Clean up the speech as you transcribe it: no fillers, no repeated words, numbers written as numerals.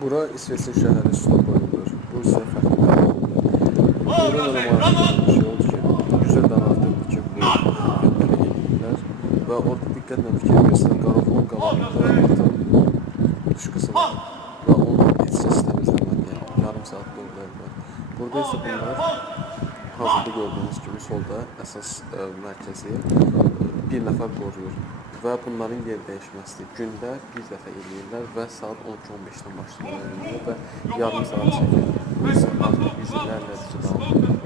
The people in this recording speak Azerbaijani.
Bura İsveçin şəhəri Stockholmdur. Bu isə fərqli bir Burada da maraqlı bir şey oldu ki, 100 ildən artıqdır ki, bu fəaliyyətləri edirlər və orada diqqətlə fikir verirsən, Qarovulun qabağında artıq düşküsü var və onun heç səs təmizləməliyə yarım saat dövrlər. Burada isə bunlar hazırda gördüyünüz kimi solda əsas mərkəzi bir nəfər qoruyur və bunların yer dəyişməsidir. Gündə bir dəfə eləyirlər və saat 12-15-dən başlayırlar və yarım saat çəkir. Bu isə artıq yüzlərlə davam edir.